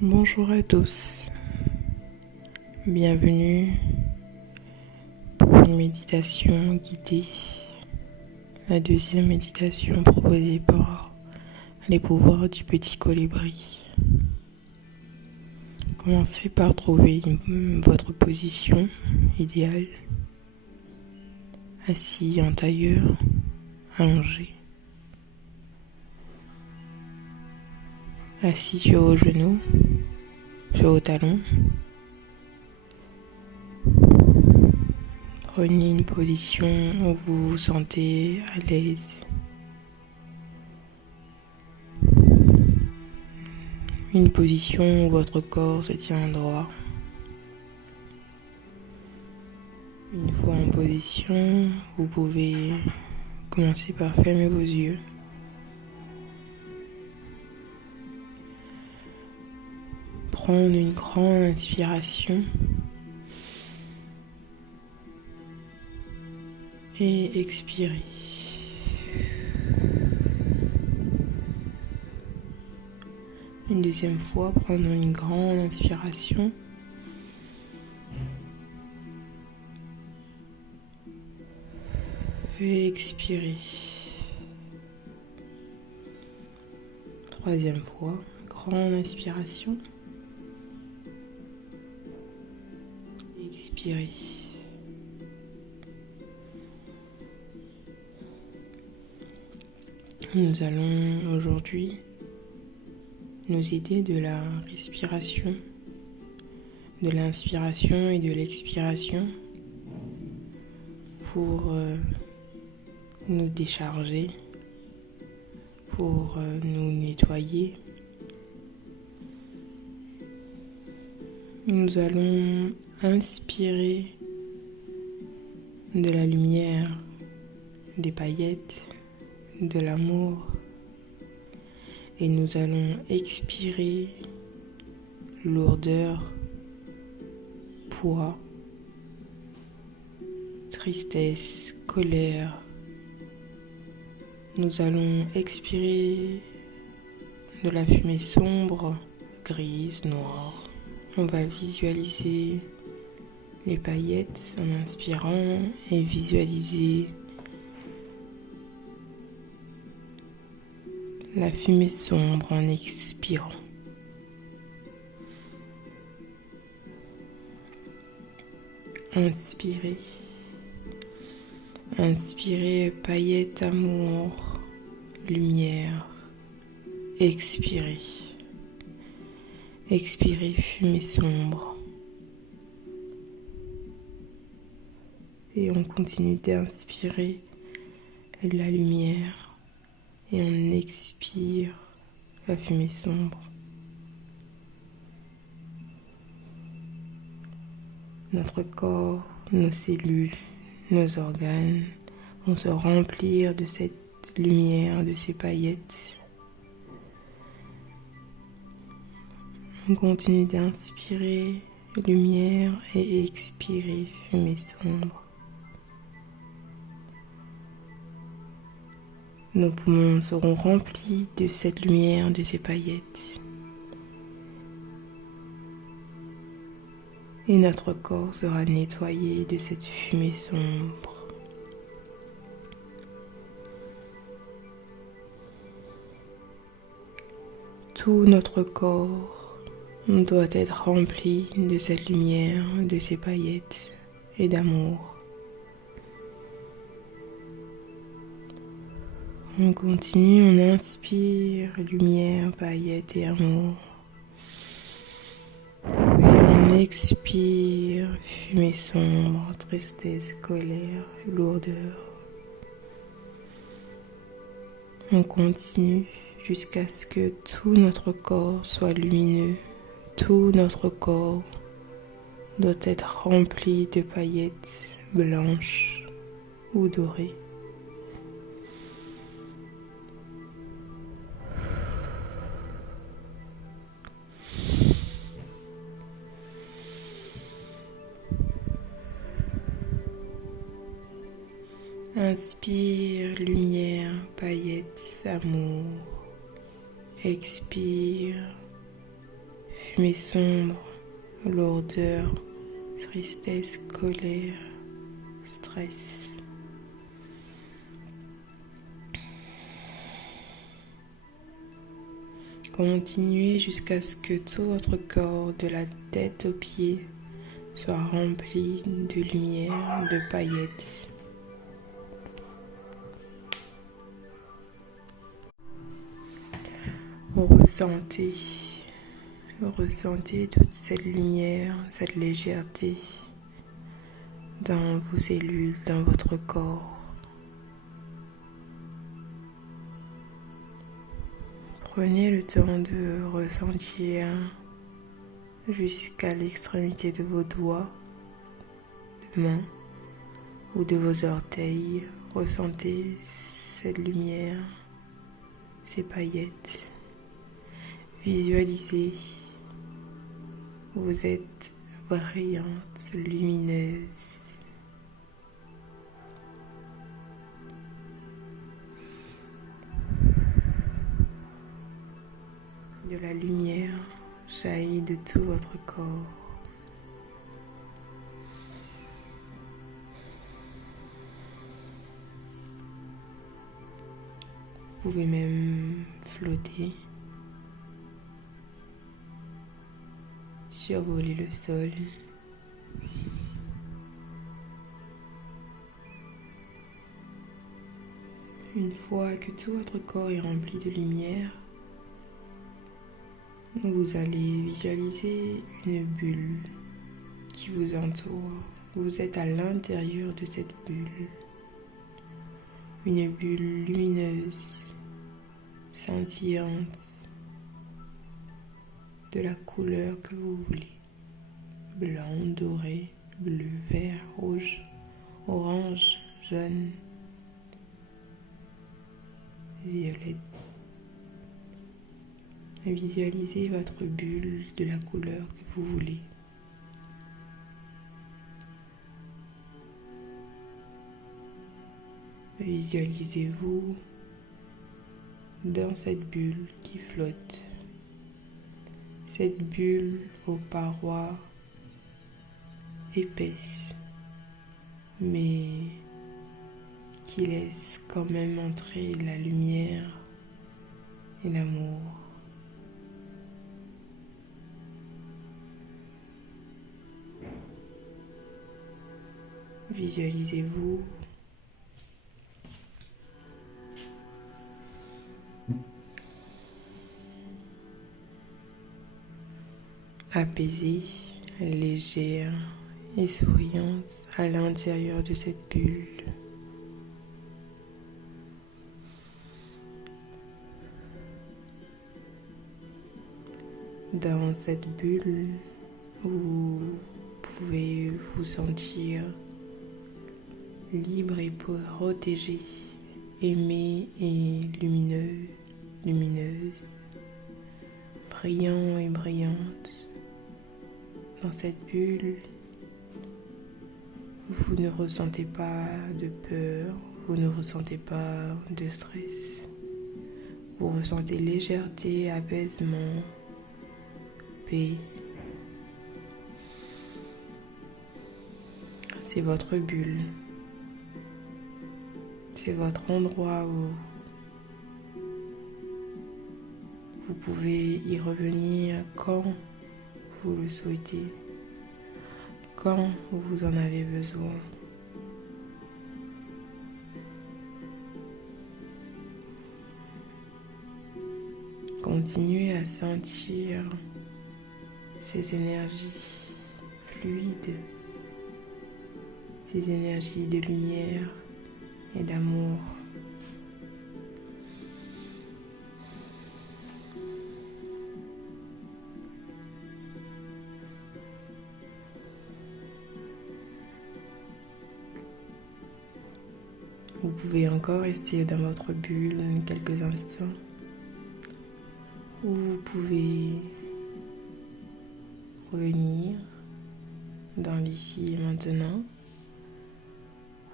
Bonjour à tous, bienvenue pour une méditation guidée, la deuxième méditation proposée par les pouvoirs du petit colibri. Commencez par trouver votre position idéale, assis en tailleur, allongé, assis sur vos genoux, sur vos talons. Prenez une position où vous vous sentez à l'aise. Une position où votre corps se tient droit. Une fois en position, vous pouvez commencer par fermer vos yeux. Prendre une grande inspiration et expirer. Une deuxième fois, prendre une grande inspiration et expirer. Troisième fois, grande inspiration. Expirer. Nous allons aujourd'hui nous aider de la respiration, de l'inspiration et de l'expiration pour nous décharger, pour nous nettoyer. Nous allons inspirer de la lumière, des paillettes, de l'amour, et nous allons expirer lourdeur, poids, tristesse, colère. Nous allons expirer de la fumée sombre, grise, noire. On va visualiser les paillettes en inspirant et visualiser la fumée sombre en expirant. Inspirez. Inspirez paillettes, amour, lumière. Expirez. Expirez fumée sombre. Et on continue d'inspirer la lumière et on expire la fumée sombre. Notre corps, nos cellules, nos organes vont se remplir de cette lumière, de ces paillettes. On continue d'inspirer lumière et expirer fumée sombre. Nos poumons seront remplis de cette lumière, de ces paillettes. Et notre corps sera nettoyé de cette fumée sombre. Tout notre corps doit être rempli de cette lumière, de ces paillettes et d'amour. On continue, on inspire lumière, paillettes et amour. Et on expire fumée sombre, tristesse, colère, lourdeur. On continue jusqu'à ce que tout notre corps soit lumineux. Tout notre corps doit être rempli de paillettes blanches ou dorées. Inspire, lumière, paillettes, amour. Expire, fumée sombre, lourdeur, tristesse, colère, stress. Continuez jusqu'à ce que tout votre corps, de la tête aux pieds, soit rempli de lumière, de paillettes. Ressentez toute cette lumière, cette légèreté dans vos cellules, dans votre corps. Prenez le temps de ressentir jusqu'à l'extrémité de vos doigts, de mains ou de vos orteils. Ressentez cette lumière, ces paillettes. Visualisez, vous êtes brillante, lumineuse. De la lumière jaillit de tout votre corps. Vous pouvez même flotter, survoler le sol. Une fois que tout votre corps est rempli de lumière, vous allez visualiser une bulle qui vous entoure. Vous êtes à l'intérieur de cette bulle. Une bulle lumineuse, scintillante, de la couleur que vous voulez. Blanc, doré, bleu, vert, rouge, orange, jaune, violette. Visualisez votre bulle de la couleur que vous voulez. Visualisez-vous dans cette bulle qui flotte. Cette bulle aux parois épaisses, mais qui laisse quand même entrer la lumière et l'amour. Visualisez-vous apaisée, légère et souriante à l'intérieur de cette bulle. Dans cette bulle, vous pouvez vous sentir libre et protégé, aimé et lumineuse, brillant et brillante. Dans cette bulle, vous ne ressentez pas de peur, vous ne ressentez pas de stress. Vous ressentez légèreté, apaisement, paix. C'est votre bulle. C'est votre endroit où vous pouvez y revenir quand vous le souhaitez, quand vous en avez besoin. Continuez à sentir ces énergies fluides, ces énergies de lumière et d'amour. Vous pouvez encore rester dans votre bulle quelques instants, ou vous pouvez revenir dans l'ici et maintenant,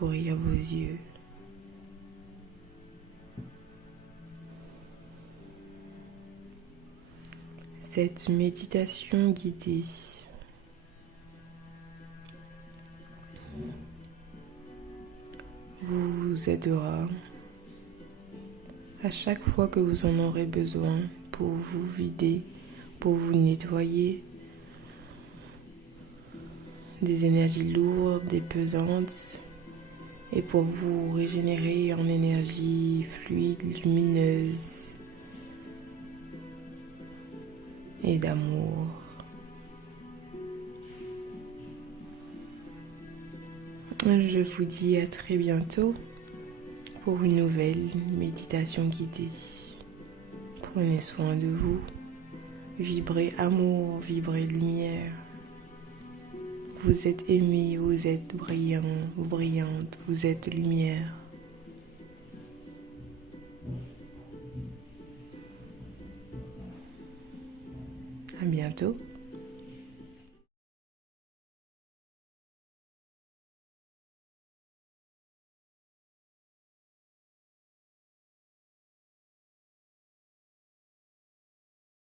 ouvrir vos yeux. cette méditation guidée vous aidera à chaque fois que vous en aurez besoin pour vous vider, pour vous nettoyer des énergies lourdes et pesantes et pour vous régénérer en énergie fluide, lumineuse et d'amour. Je vous dis à très bientôt pour une nouvelle méditation guidée. Prenez soin de vous, vibrez amour, vibrez lumière. Vous êtes aimé, vous êtes brillant, brillante, vous êtes lumière. À bientôt.